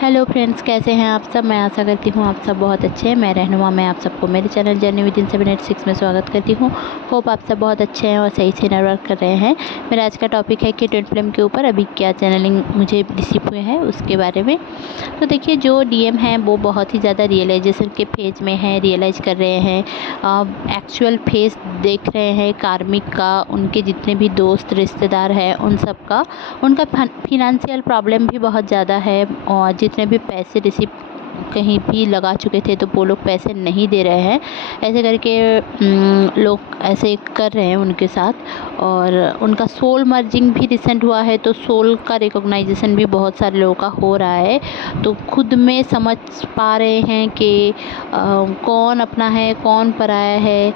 Hello friends, कैसे हैं आप सब। मैं आशा करती हूँ आप सब बहुत अच्छे हैं। मैं रहनुमा, मैं आप सबको मेरे चैनल जर्नी विद इन 786 में स्वागत करती हूँ। होप आप सब बहुत अच्छे हैं और सही से नेटवर्क कर रहे हैं। मेरा आज का टॉपिक है कि ट्विन फ्लेम के ऊपर अभी क्या चैनलिंग मुझे रिसीव हुए हैं उसके बारे में। तो देखिए, जो डीएम हैं वो बहुत ही ज़्यादा रियलाइजेशन के फेज में हैं, रियलाइज़ कर रहे हैं, एक्चुअल फेस देख रहे हैं कार्मिक का, उनके जितने भी दोस्त रिश्तेदार हैं उन सब का। उनका फिनेंशियल प्रॉब्लम भी बहुत ज़्यादा है और जितने भी पैसे रिसीव कहीं भी लगा चुके थे तो वो लोग पैसे नहीं दे रहे हैं। ऐसे करके लोग ऐसे कर रहे हैं उनके साथ। और उनका सोल मर्जिंग भी रिसेंट हुआ है, तो सोल का रिकॉग्नाइजेशन भी बहुत सारे लोगों का हो रहा है। तो खुद में समझ पा रहे हैं कि कौन अपना है कौन पराया है।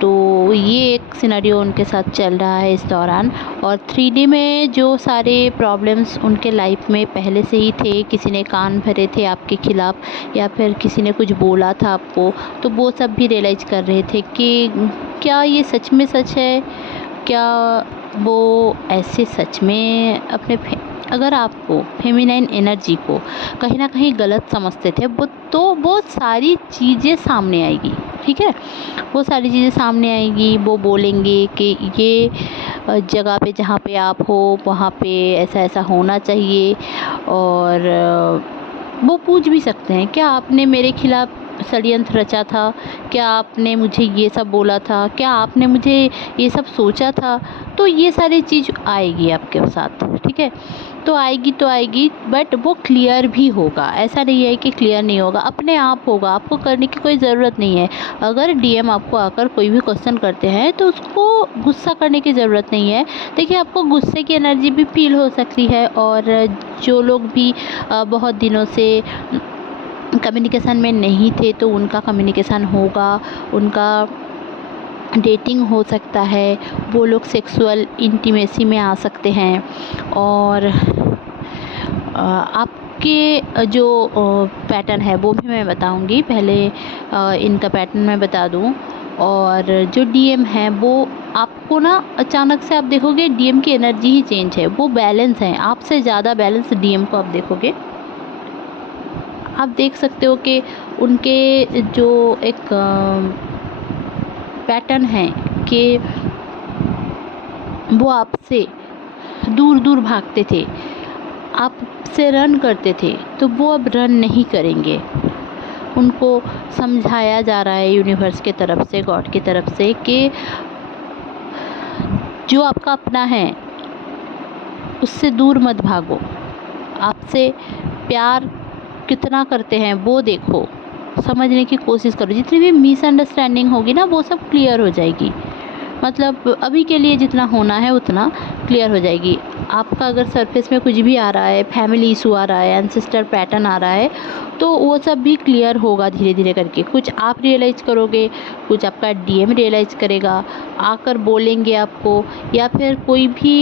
तो ये एक सिनेरियो उनके साथ चल रहा है इस दौरान। और 3D में जो सारे प्रॉब्लम्स उनके लाइफ में पहले से ही थे, किसी ने कान भरे थे आपके खिलाफ़ या फिर किसी ने कुछ बोला था आपको, तो वो सब भी रियलाइज़ कर रहे थे कि क्या ये सच में सच है, क्या वो ऐसे सच में अपने अगर आपको फेमिनाइन एनर्जी को कहीं ना कहीं गलत समझते थे वो सारी चीज़ें सामने आएगी। ठीक है, वो सारी चीज़ें सामने आएगी। वो बोलेंगे कि ये जगह पे जहाँ पे आप हो वहाँ पे ऐसा ऐसा होना चाहिए। और वो पूछ भी सकते हैं, क्या आपने मेरे खिलाफ़ षड्यंत्र रचा था, क्या आपने मुझे ये सब बोला था, क्या आपने मुझे ये सब सोचा था। तो ये सारी चीज़ आएगी आपके साथ। ठीक है, तो आएगी, बट वो क्लियर भी होगा। ऐसा नहीं है कि क्लियर नहीं होगा, अपने आप होगा। आपको करने की कोई ज़रूरत नहीं है। अगर डीएम आपको आकर कोई भी क्वेश्चन करते हैं तो उसको गुस्सा करने की ज़रूरत नहीं है। देखिए, आपको गुस्से की एनर्जी भी फील हो सकती है। और जो लोग भी बहुत दिनों से कम्युनिकेशन में नहीं थे तो उनका कम्युनिकेशन होगा, उनका डेटिंग हो सकता है, वो लोग सेक्सुअल इंटीमेसी में आ सकते हैं। और आपके जो पैटर्न है वो भी मैं बताऊंगी। पहले इनका पैटर्न मैं बता दूं। और जो डीएम है वो आपको ना अचानक से आप देखोगे डीएम की एनर्जी ही चेंज है। वो बैलेंस है, आपसे ज़्यादा बैलेंस डीएम को आप देखोगे। आप देख सकते हो कि उनके जो एक पैटर्न है कि वो आपसे दूर दूर भागते थे, आपसे रन करते थे, तो वो अब रन नहीं करेंगे। उनको समझाया जा रहा है यूनिवर्स के तरफ से, गॉड की तरफ से, कि जो आपका अपना है उससे दूर मत भागो। आपसे प्यार कितना करते हैं वो देखो, समझने की कोशिश करो। जितनी भी मिसअंडरस्टैंडिंग होगी ना वो सब क्लियर हो जाएगी। मतलब अभी के लिए जितना होना है उतना क्लियर हो जाएगी। आपका अगर सरफेस में कुछ भी आ रहा है, फैमिली इशू आ रहा है, एंसेस्टर पैटर्न आ रहा है, तो वो सब भी क्लियर होगा धीरे धीरे करके। कुछ आप रियलाइज़ करोगे, कुछ आपका डीएम रियलाइज़ करेगा, आकर बोलेंगे आपको। या फिर कोई भी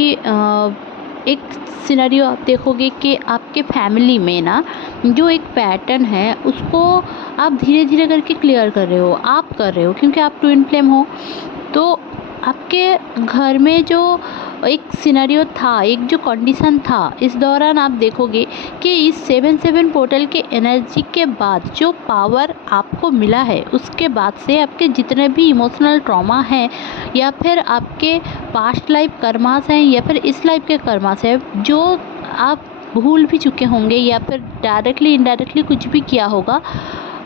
एक सिनेरियो आप देखोगे कि आपके फैमिली में ना जो एक पैटर्न है उसको आप धीरे धीरे करके क्लियर कर रहे हो। आप कर रहे हो क्योंकि आप ट्विन फ्लेम हो। तो आपके घर में जो एक सिनेरियो था, एक जो कंडीशन था, इस दौरान आप देखोगे कि इस 7/7 पोर्टल के एनर्जी के बाद जो पावर आपको मिला है उसके बाद से आपके जितने भी इमोशनल ट्रॉमा हैं या फिर आपके पास्ट लाइफ कर्मास हैं या फिर इस लाइफ के कर्मास हैं, जो आप भूल भी चुके होंगे या फिर डायरेक्टली इनडायरेक्टली कुछ भी किया होगा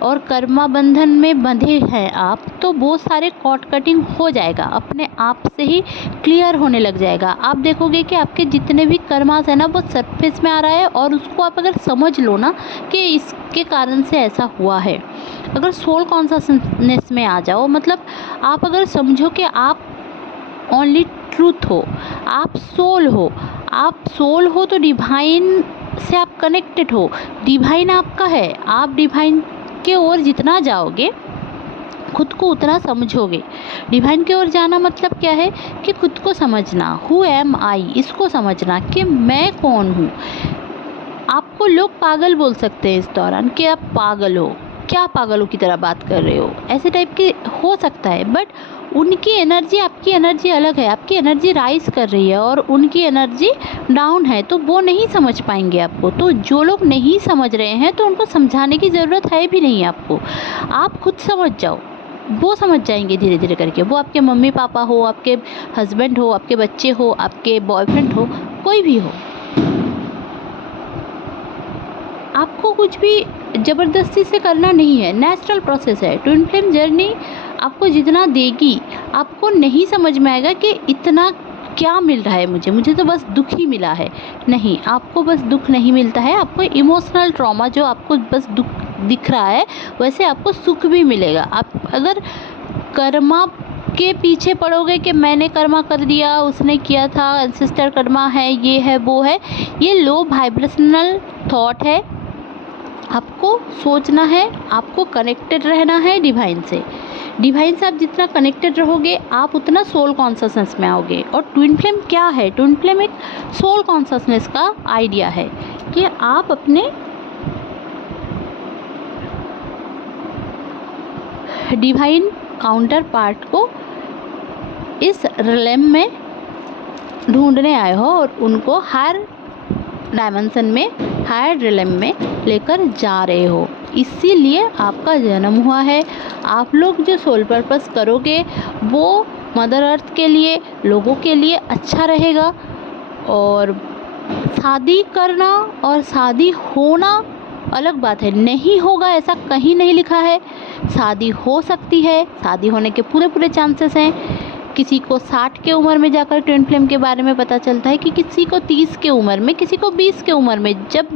और कर्मा बंधन में बंधे हैं आप, तो वो सारे कॉट कटिंग हो जाएगा, अपने आप से ही क्लियर होने लग जाएगा। आप देखोगे कि आपके जितने भी कर्मास है ना वो सरफेस में आ रहा है। और उसको आप अगर समझ लो ना कि इसके कारण से ऐसा हुआ है, अगर सोल कॉन्शसनेस में आ जाओ, मतलब आप अगर समझो कि आप ओनली ट्रूथ हो, आप सोल हो। आप सोल हो तो डिवाइन से आप कनेक्टेड हो, डिवाइन आपका है। आप डिवाइन के ओर जितना जाओगे खुद को उतना समझोगे। डिवाइन की ओर जाना मतलब क्या है कि खुद को समझना, हु एम आई, इसको समझना कि मैं कौन हूँ। आपको लोग पागल बोल सकते हैं इस दौरान कि आप पागल हो, क्या पागलों की तरह बात कर रहे हो, ऐसे टाइप के हो सकता है। बट उनकी एनर्जी आपकी एनर्जी अलग है, आपकी एनर्जी राइज कर रही है और उनकी एनर्जी डाउन है, तो वो नहीं समझ पाएंगे आपको। तो जो लोग नहीं समझ रहे हैं तो उनको समझाने की ज़रूरत है भी नहीं आपको, आप खुद समझ जाओ, वो समझ जाएंगे धीरे धीरे करके। वो आपके मम्मी पापा हो, आपके हस्बैंड हो, आपके बच्चे हो, आपके बॉयफ्रेंड हो, कोई भी हो। आपको कुछ भी ज़बरदस्ती से करना नहीं है, नेचुरल प्रोसेस है। ट्विन फ्लेम जर्नी आपको जितना देगी, आपको नहीं समझ में आएगा कि इतना क्या मिल रहा है मुझे तो बस दुख ही मिला है। नहीं, आपको बस दुख नहीं मिलता है, आपको इमोशनल ट्रॉमा जो आपको बस दुख दिख रहा है, वैसे आपको सुख भी मिलेगा। आप अगर कर्मा के पीछे पड़ोगे कि मैंने कर्मा कर दिया, उसने किया था, एंसेस्टर कर्मा है, ये है वो है, ये लो वाइब्रेशनल थॉट है। आपको सोचना है, आपको कनेक्टेड रहना है डिवाइन से। डिवाइन से आप जितना कनेक्टेड रहोगे, आप उतना सोल कॉन्शसनेस में आओगे। और ट्विन फ्लेम क्या है? ट्विन फ्लेम एक सोल कॉन्शसनेस का आइडिया है कि आप अपने डिवाइन काउंटर पार्ट को इस रिलेम में ढूंढने आए हो और उनको हर डायमेंशन में, हायर रिलेम में लेकर जा रहे हो। इसीलिए आपका जन्म हुआ है। आप लोग जो सोल पर्पस करोगे वो मदर अर्थ के लिए, लोगों के लिए अच्छा रहेगा। और शादी करना और शादी होना अलग बात है, नहीं होगा ऐसा कहीं नहीं लिखा है। शादी हो सकती है, शादी होने के पूरे चांसेस हैं। किसी को 60 के उम्र में जाकर ट्विन फ्लेम के बारे में पता चलता है कि किसी को 30 के उम्र में, किसी को 20 के उम्र में। जब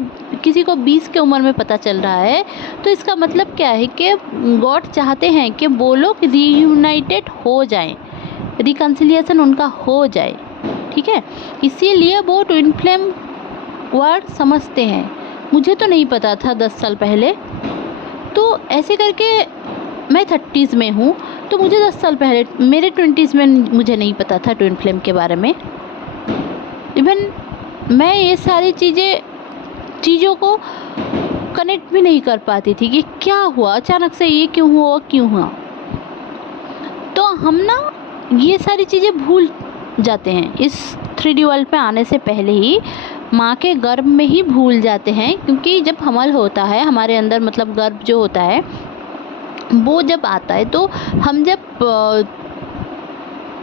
किसी को 20 के उम्र में पता चल रहा है तो इसका मतलब क्या है कि गॉड चाहते हैं कि वो लोग रीयूनाइटेड हो जाएं, रिकन्सिलिएशन उनका हो जाए, ठीक है। इसीलिए वो ट्विन फ्लेम वर्ड समझते हैं। मुझे तो नहीं पता था 10 साल पहले, तो ऐसे करके मैं 30s में हूँ, तो मुझे 10 साल पहले, मेरे 20s में मुझे नहीं पता था ट्विन फ्लेम के बारे में। इवन मैं ये सारी चीज़ों को कनेक्ट भी नहीं कर पाती थी कि क्या हुआ, अचानक से ये क्यों हुआ। तो हम ना ये सारी चीज़ें भूल जाते हैं, इस 3D वर्ल्ड पे आने से पहले ही माँ के गर्भ में ही भूल जाते हैं। क्योंकि जब हमल होता है हमारे अंदर, मतलब गर्भ जो होता है वो जब आता है, तो हम जब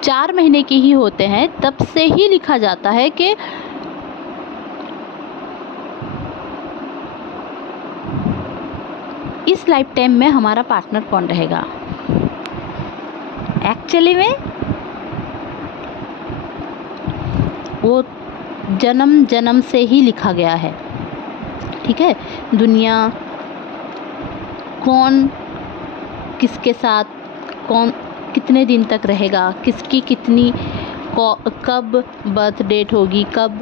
4 महीने के ही होते हैं तब से ही लिखा जाता है कि इस लाइफ टाइम में हमारा पार्टनर कौन रहेगा। एक्चुअली में वो जन्म से ही लिखा गया है, ठीक है। दुनिया कौन किसके साथ, कौन कितने दिन तक रहेगा, किसकी कितनी कब बर्थ डेट होगी, कब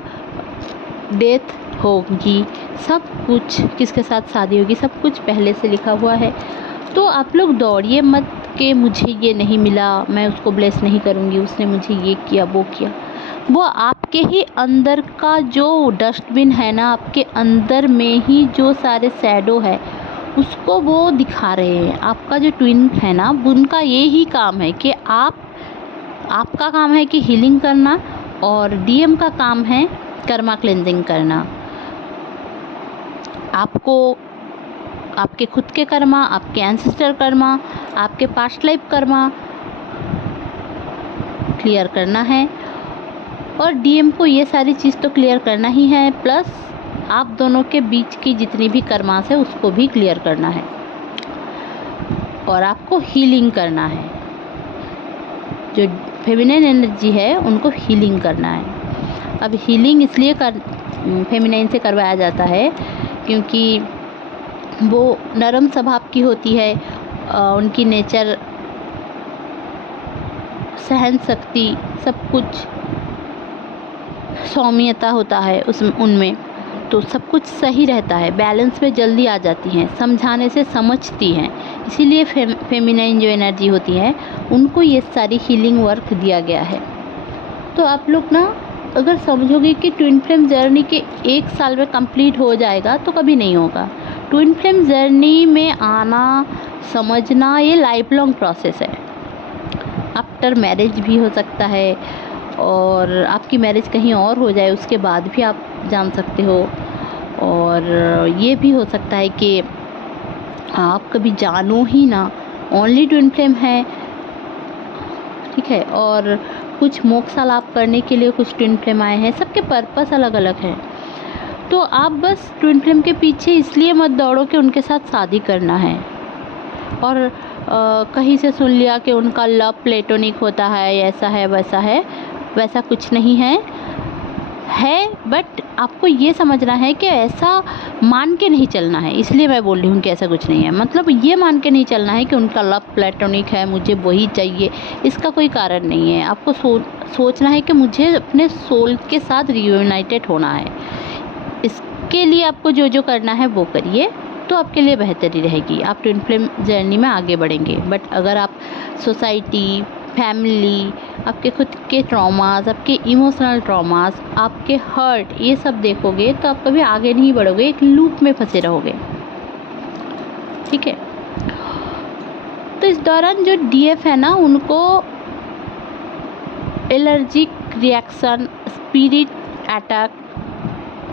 डेथ होगी, सब कुछ, किसके साथ शादी होगी, सब कुछ पहले से लिखा हुआ है। तो आप लोग दौड़िए मत कि मुझे ये नहीं मिला, मैं उसको ब्लेस नहीं करूँगी, उसने मुझे ये किया वो किया। वो आपके ही अंदर का जो डस्टबिन है ना, आपके अंदर में ही जो सारे शैडो है उसको वो दिखा रहे हैं। आपका जो ट्विन है ना, उनका ये ही काम है कि आपका काम है कि हीलिंग करना, और डीएम का काम है कर्मा क्लेंजिंग करना। आपको आपके खुद के कर्मा, आपके एंसेस्टर कर्मा, आपके पास्ट लाइफ कर्मा क्लियर करना है, और डीएम को ये सारी चीज़ तो क्लियर करना ही है, प्लस आप दोनों के बीच की जितनी भी कर्मास है उसको भी क्लियर करना है, और आपको हीलिंग करना है। जो फेमिनिन एनर्जी है उनको हीलिंग करना है। अब हीलिंग इसलिए फेमिनिन से करवाया जाता है क्योंकि वो नरम स्वभाव की होती है, उनकी नेचर, सहन शक्ति, सब कुछ सौम्यता होता है उनमें, तो सब कुछ सही रहता है, बैलेंस में जल्दी आ जाती हैं, समझाने से समझती हैं। इसीलिए फेमिनाइन जो एनर्जी होती है उनको ये सारी हीलिंग वर्क दिया गया है। तो आप लोग ना अगर समझोगे कि ट्विन फ्लेम जर्नी के 1 साल में कंप्लीट हो जाएगा, तो कभी नहीं होगा। ट्विन फ्लेम जर्नी में आना, समझना, ये लाइफ लॉन्ग प्रोसेस है। आफ्टर मैरिज भी हो सकता है और आपकी मैरिज कहीं और हो जाए उसके बाद भी आप जान सकते हो, और ये भी हो सकता है कि आप कभी जानो ही ना, ओनली ट्विन फ्लेम है, ठीक है। और कुछ मोक्ष लाभ करने के लिए कुछ ट्विन फ्लेम आए हैं, सबके पर्पस अलग अलग हैं। तो आप बस ट्विन फ्लेम के पीछे इसलिए मत दौड़ो कि उनके साथ शादी करना है, और कहीं से सुन लिया कि उनका लव प्लेटोनिक होता है, ऐसा है वैसा है, वैसा कुछ नहीं है बट आपको ये समझना है कि ऐसा मान के नहीं चलना है। इसलिए मैं बोल रही हूँ कि ऐसा कुछ नहीं है, मतलब ये मान के नहीं चलना है कि उनका लव प्लेटोनिक है, मुझे वही चाहिए, इसका कोई कारण नहीं है। आपको सोचना है कि मुझे अपने सोल के साथ रियूनाइटेड होना है। इसके लिए आपको जो जो करना है वो करिए, तो आपके लिए बेहतरी रहेगी, आप ट्विन फ्लेम जर्नी में आगे बढ़ेंगे। बट अगर आप सोसाइटी, फैमिली, आपके खुद के ट्रॉमास, आपके इमोशनल ट्रॉमास, आपके हर्ट, ये सब देखोगे तो आप कभी आगे नहीं बढ़ोगे, एक लूप में फंसे रहोगे, ठीक है। तो इस दौरान जो डीएफ है ना, उनको allergic reaction, spirit attack,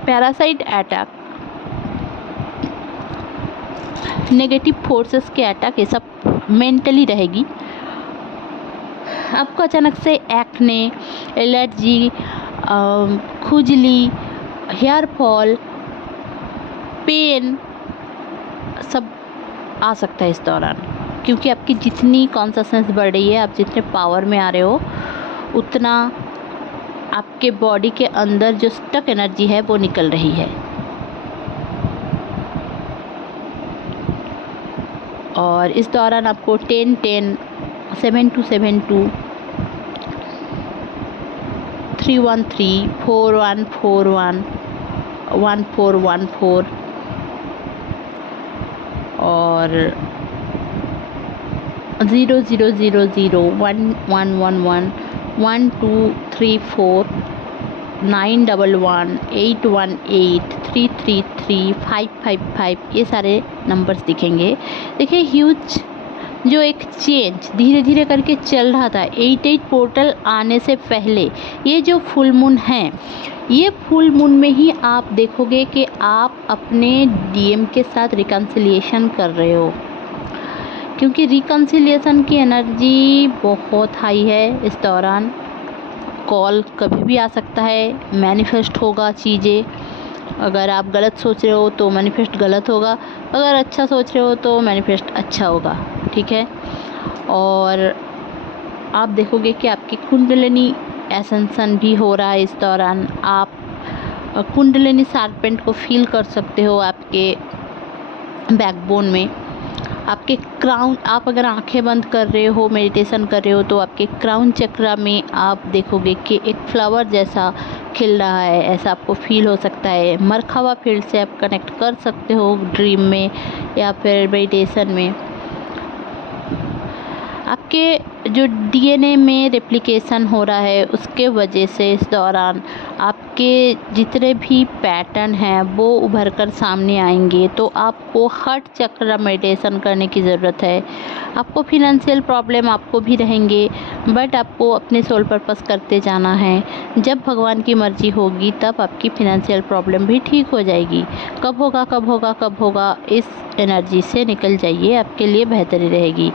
parasite attack, negative forces के अटैक, ये सब मेंटली रहेगी। आपको अचानक से एक्ने, एलर्जी, खुजली, हेयर फॉल, पेन सब आ सकता है इस दौरान, क्योंकि आपकी जितनी कॉन्शसनेस बढ़ रही है, आप जितने पावर में आ रहे हो, उतना आपके बॉडी के अंदर जो स्टक एनर्जी है वो निकल रही है। और इस दौरान आपको 10-10, 7-2-7-2, 3-1-3, 4-1-4-1, 1-4-1-4 और 0-0-0-0, 1-1-1-1, 1-2-3-4, 9-1-1, 8-1-8, 3-3-3, 5-5-5, ये सारे नंबर्स दिखेंगे। देखिए ह्यूज जो एक चेंज धीरे धीरे करके चल रहा था 8-8 पोर्टल आने से पहले, ये जो फुल मून है, ये फुल मून में ही आप देखोगे कि आप अपने डीएम के साथ रिकन्सिलिएशन कर रहे हो, क्योंकि रिकन्सिलिएशन की एनर्जी बहुत हाई है इस दौरान। कॉल कभी भी आ सकता है, मैनिफेस्ट होगा चीज़ें। अगर आप गलत सोच रहे हो तो मैनिफेस्ट गलत होगा, अगर अच्छा सोच रहे हो तो मैनिफेस्ट अच्छा होगा, ठीक है। और आप देखोगे कि आपकी कुंडलिनी एसेंशन भी हो रहा है इस दौरान। आप कुंडलिनी सार्पेंट को फील कर सकते हो आपके बैकबोन में, आपके क्राउन। आप अगर आंखें बंद कर रहे हो, मेडिटेशन कर रहे हो, तो आपके क्राउन चक्रा में आप देखोगे कि एक फ्लावर जैसा खिल रहा है, ऐसा आपको फील हो सकता है। मरखवा फील्ड से आप कनेक्ट कर सकते हो ड्रीम में या फिर मेडिटेशन में। आपके जो डीएनए में रेप्लिकेशन हो रहा है उसके वजह से इस दौरान आपके जितने भी पैटर्न हैं वो उभर कर सामने आएंगे। तो आपको हार्ट चक्र मेडिटेशन करने की ज़रूरत है। आपको फिनेंशियल प्रॉब्लम आपको भी रहेंगे, बट आपको अपने सोल पर्पस करते जाना है। जब भगवान की मर्जी होगी तब आपकी फिनेंशियल प्रॉब्लम भी ठीक हो जाएगी। कब होगा कब होगा कब होगा, इस एनर्जी से निकल जाइए, आपके लिए बेहतरी रहेगी।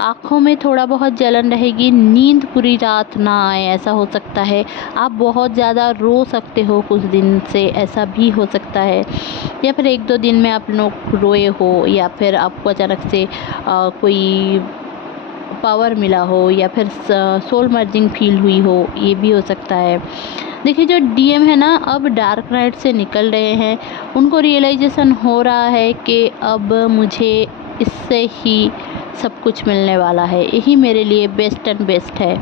आँखों में थोड़ा बहुत जलन रहेगी, नींद पूरी रात ना आए, ऐसा हो सकता है। आप बहुत ज़्यादा रो सकते हो कुछ दिन से, ऐसा भी हो सकता है। या फिर 1-2 दिन में आप लोग रोए हो, या फिर आपको अचानक से कोई पावर मिला हो, या फिर सोल मर्जिंग फील हुई हो, ये भी हो सकता है। देखिए जो डीएम है ना, अब डार्क नाइट से निकल रहे हैं। उनको रियलाइजेशन हो रहा है कि अब मुझे इससे ही सब कुछ मिलने वाला है, यही मेरे लिए बेस्ट एंड बेस्ट है।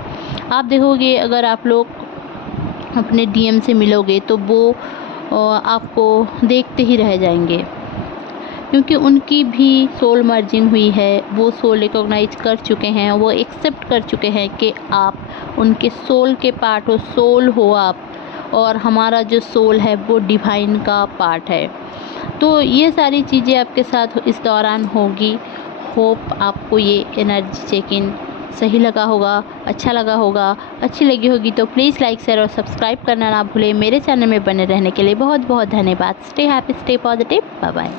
आप देखोगे अगर आप लोग अपने डीएम से मिलोगे तो वो आपको देखते ही रह जाएंगे, क्योंकि उनकी भी सोल मर्जिंग हुई है। वो सोल रिकॉग्नाइज कर चुके हैं, वो एक्सेप्ट कर चुके हैं कि आप उनके सोल के पार्ट हो, सोल हो आप, और हमारा जो सोल है वो डिवाइन का पार्ट है। तो ये सारी चीज़ें आपके साथ इस दौरान होगी। होप आपको ये एनर्जी चेक इन सही लगा होगा, अच्छा लगा होगा। अच्छी लगी होगी तो प्लीज़ लाइक शेयर और सब्सक्राइब करना ना भूलें। मेरे चैनल में बने रहने के लिए बहुत बहुत धन्यवाद। Stay happy, stay positive, bye bye.